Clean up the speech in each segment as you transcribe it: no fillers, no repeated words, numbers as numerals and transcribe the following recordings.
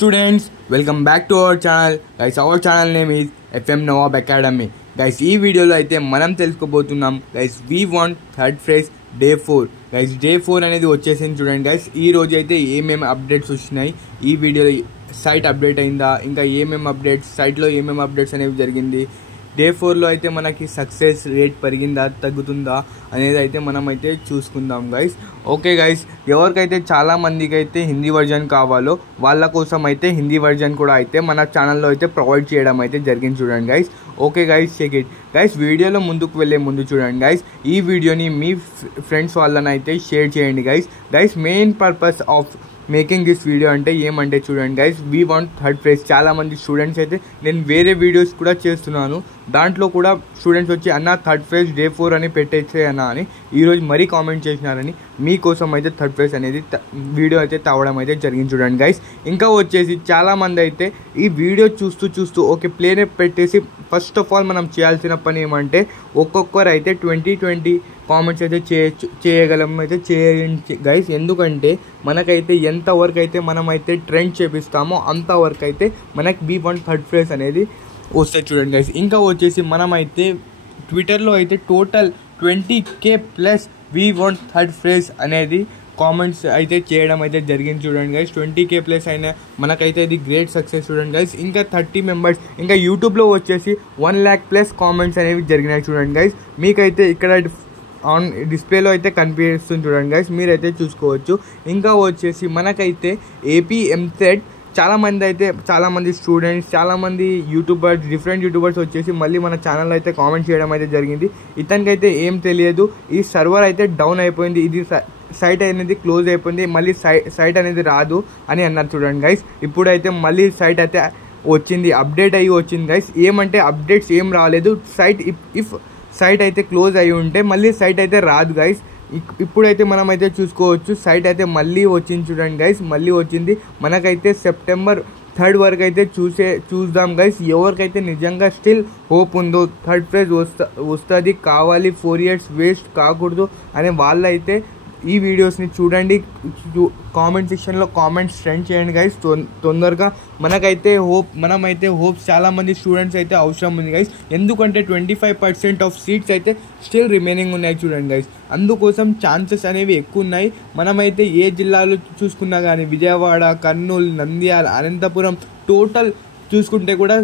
students, welcome back to our channel. Guys, our channel name is FM Nawab Academy. Guys, ఈ వీడియోలో అయితే మనం తెలుసుకోబోతున్నాం. Guys, we want third phase day 4. Guys, day 4 అనేది వచ్చేసింది చూడండి. Guys, ఈ రోజు అయితే ఏమేమి అప్డేట్స్ వచ్చినాయి, ఈ వీడియోలో సైట్ అప్డేట్ అయిందా, ఇంకా ఏమేమి అప్డేట్స్, సైట్లో ఏమేమి అప్డేట్స్ అనేవి జరిగింది, డే 4లో అయితే మనకి సక్సెస్ రేట్ పెరిగిందా తగ్గుతుందా అనేది అయితే మనం అయితే చూసుకుందాం గైస్. ఓకే గైస్, ఎవరికైతే చాలా మందికి అయితే హిందీ వర్జన్ కావాలో వాళ్ళ కోసం అయితే హిందీ వర్జన్ కూడా అయితే మన ఛానల్లో అయితే ప్రొవైడ్ చేయడం అయితే జరిగింది చూడండి guys. Okay guys, check it guys. వీడియోలో ముందుకు వెళ్ళే ముందు చూడండి గైస్, ఈ వీడియోని మీ ఫ్రెండ్స్ వాళ్ళని అయితే షేర్ చేయండి guys. Guys, main purpose of making this video అంటే ఏమంటే చూడండి guys, we want third prize. చాలామంది స్టూడెంట్స్ అయితే నేను వేరే వీడియోస్ కూడా చేస్తున్నాను, దాంట్లో కూడా స్టూడెంట్స్ వచ్చి అన్న థర్డ్ ప్రైజ్ డే 4 అని పెట్టేసే అన్న అని ఈరోజు మరీ కామెంట్ చేసినారని మీకోసం అయితే థర్డ్ ప్రైజ్ అనేది వీడియో అయితే తవ్వడం అయితే జరిగింది చూడండి గైస్. ఇంకా వచ్చేసి చాలామంది అయితే ఈ వీడియో చూస్తూ ఓకే ప్లేనే పెట్టేసి ఫస్ట్ ఆఫ్ ఆల్ మనం చేయాల్సిన పని ఏమంటే ఒక్కొక్కరు అయితే 20 కామెంట్స్ అయితే చేయగలం అయితే చేయండి గైస్. ఎందుకంటే మనకైతే ఎంతవరకు అయితే మనమైతే ట్రెండ్ చేపిస్తామో అంతవరకు అయితే మనకి వీ వాంట్ థర్డ్ ప్రైజ్ అనేది వస్తుంది చూడండి గైస్. ఇంకా వచ్చేసి మనమైతే ట్విట్టర్లో అయితే total 20,000+ we want third prize అనేది కామెంట్స్ అయితే చేయడం అయితే జరిగింది చూడండి గైస్. 20,000+ అయినా మనకైతే ఇది గ్రేట్ సక్సెస్ చూడండి గైస్. ఇంకా 30 మెంబర్స్, ఇంకా యూట్యూబ్లో వచ్చేసి 1,00,000+ కామెంట్స్ అనేవి జరిగినాయి చూడండి గైస్. మీకైతే ఇక్కడ ఆన్ డిస్ప్లేలో అయితే కనిపిస్తుంది చూడండి గైస్, మీరైతే చూసుకోవచ్చు. ఇంకా వచ్చేసి మనకైతే ఏపీ ఎంసెట్ చాలామంది స్టూడెంట్స్, చాలామంది యూట్యూబర్స్, డిఫరెంట్ యూట్యూబర్స్ వచ్చేసి మళ్ళీ మన ఛానల్లో అయితే కామెంట్ చేయడం అయితే జరిగింది. ఇతనికైతే ఏం తెలియదు, ఈ సర్వర్ అయితే డౌన్ అయిపోయింది, ఇది సైట్ అనేది క్లోజ్ అయిపోయింది, మళ్ళీ సైట్ అనేది రాదు అని అన్నారు చూడండి గైస్. ఇప్పుడైతే మళ్ళీ సైట్ అయితే వచ్చింది, అప్డేట్ అయ్యి వచ్చింది గైస్. ఏమంటే అప్డేట్స్ ఏం రాలేదు, ఇఫ్ సైట్ అయితే క్లోజ్ అయి ఉంటే మళ్ళీ సైట్ అయితే రాదు గైస్. ఇప్పుడైతే మనమైతే చూసుకోవచ్చు, సైట్ అయితే మళ్ళీ వచ్చింది చూడండి గైస్, మళ్ళీ వచ్చింది. మనకైతే సెప్టెంబర్ 3 వరకు అయితే చూద్దాం గైస్. ఎవరికైతే నిజంగా స్టిల్ హోప్ ఉందో థర్డ్ ప్రైజ్ వస్తుంది, కావాలి, 4 years వేస్ట్ కాకూడదు అనే వాళ్ళైతే ఈ వీడియోస్ని చూడండి, కామెంట్ సెక్షన్లో కామెంట్స్ సెండ్ చేయండి గైస్ తొందరగా. మనమైతే హోప్స్ చాలామంది స్టూడెంట్స్ అయితే అవసరం ఉంది గైస్. ఎందుకంటే 25% ఆఫ్ సీట్స్ అయితే స్టిల్ రిమైనింగ్ ఉన్నాయి చూడండి గైస్. అందుకోసం ఛాన్సెస్ అనేవి ఎక్కువ ఉన్నాయి. మనమైతే ఏ జిల్లాలో చూసుకున్నా కానీ విజయవాడ, కర్నూలు, నంద్యాల, అనంతపురం టోటల్ చూసుకుంటే కూడా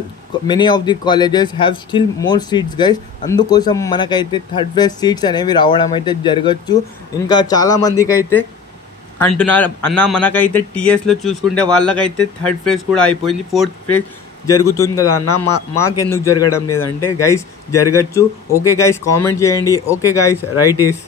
many of the colleges have still more seats guys. అందుకోసం మనకైతే థర్డ్ ప్రైజ్ సీట్స్ అనేవి రావడం అయితే జరగచ్చు. ఇంకా చాలామందికి అయితే అంటున్నారు అన్న మనకైతే టీఎస్లో చూసుకుంటే వాళ్ళకైతే థర్డ్ ప్రైజ్ కూడా అయిపోయింది, 4th ప్రైజ్ జరుగుతుంది కదా అన్న, మాకెందుకు జరగడం లేదంటే గైస్ జరగచ్చు. ఓకే గైస్, కామెంట్ చేయండి. Okay guys, right is